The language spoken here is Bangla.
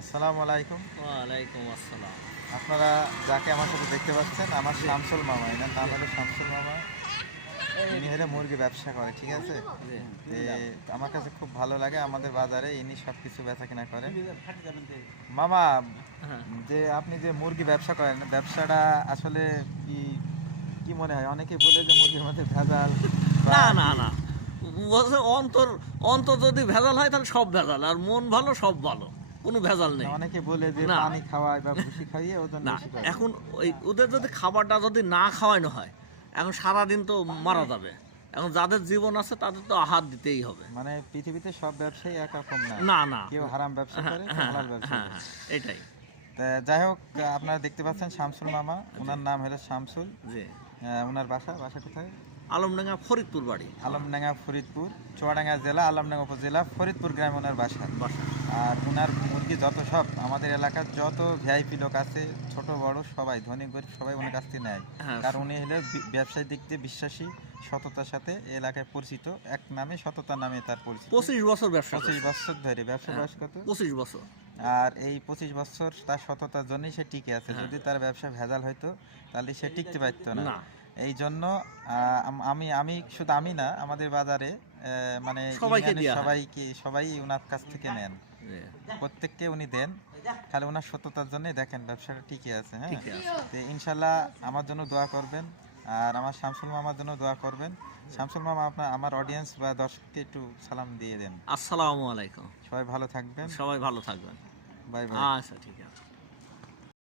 আসসালামু আলাইকুম। ওয়ালাইকুম আসসালাম। আপনারা যাকে আমার সাথে দেখতে পাচ্ছেন, আমার শামসুল মামা। এনার নাম হলো শামসুল মামা। ইনি হলো মুরগি ব্যবসা করে, ঠিক আছে? জি। আমার কাছে খুব ভালো লাগে, আমাদের বাজারে ইনি সব কিছু বেচা কিনা করেন। মামা, হ্যাঁ। যে আপনি যে মুরগি ব্যবসা করেন, ব্যবসাটা আসলে কি কি মনে হয়? অনেকে বলে যে মুরগির মধ্যে ভেজাল বা না না কি। না, বলছে অন্তর অন্তর যদি ভেজাল হয় তাহলে সব ভেজাল, আর মন ভালো সব ভালো, কোনো ভেজাল নেই। অনেকে বলে যে না পানি খাওয়ায় বা ভুসি খাইয়ে ওজন না, বেশি করে। এখন ওই ওদের যদি খাবারটা যদি না খাওয়ানো হয়, এখন সারাদিন তো মারা যাবে। এখন যাদের জীবন আছে তাদের তো আহার দিতেই হবে। মানে পৃথিবীতে সব ব্যবসায়ী একরকম না। না না। কেউ হারাম ব্যবসা হ্যাঁ করে, কেউ হ্যাঁ হালাল ব্যবসা হ্যাঁ করে। হ্যাঁ, এটাই। তা যাই হোক, আপনারা দেখতে পাচ্ছেন শামসুল মামা, ওনার নাম হলো শামসুল। জি। ওনার বাসা কোথায়? আলমডাঙ্গা ফরিদপুর বাড়ি। আলমডাঙ্গা, ফরিদপুর, চুয়াডাঙ্গা জেলা, আলমডাঙ্গা উপজেলা, ফরিদপুর গ্রামে ওনার বাসা। বাসা। আর ওনার মুরগি যত সব আমাদের এলাকার যত ভিআইপি লোক আছে, ছোট বড় সবাই, ধনী গরিব সবাই ওনার কাছ থেকে নেয়। হ্যাঁ। কারণ উনি হলে ব্যবসায়িক দিক দিয়ে বিশ্বাসী, সততার সাথে এই এলাকায় পরিচিত, এক নামে সততা নামে তার পরিচিত। 25 বছর ব্যবসা 25 করছে। বছর ধরে ব্যবসা। হ্যাঁ, বয়স কত? 25 বছর। আর এই 25 বছর তার সততার জন্যই সে টিকে আছে। হ্যাঁ। যদি তার ব্যবসা ভেজাল হইতো তাহলে সে টিকতে পারতো না। না। এই জন্য আমি আমি শুধু আমি না, আমাদের বাজারে মানে সবাইকে ইউনিয়নের দেয়া হয়। সবাই ওনার কাছ থেকে নেন। জি, প্রত্যেককে উনি দেন। খালি ওনার সততার জন্যই দেখেন ব্যবসাটা টিকে আছে। হ্যাঁ, ঠিক আছে। তো ইনশাল্লাহ আমার জন্য দোয়া করবেন, আর আমার শামসুল মামার জন্য দোয়া করবেন। শামসুল মামা, আমার অডিয়েন্স বা দর্শককে একটু সালাম দিয়ে দেন। আসসালামু আলাইকুম। সবাই ভালো থাকবেন। সবাই ভালো থাকবেন। Bye bye. আচ্ছা, ঠিক আছে।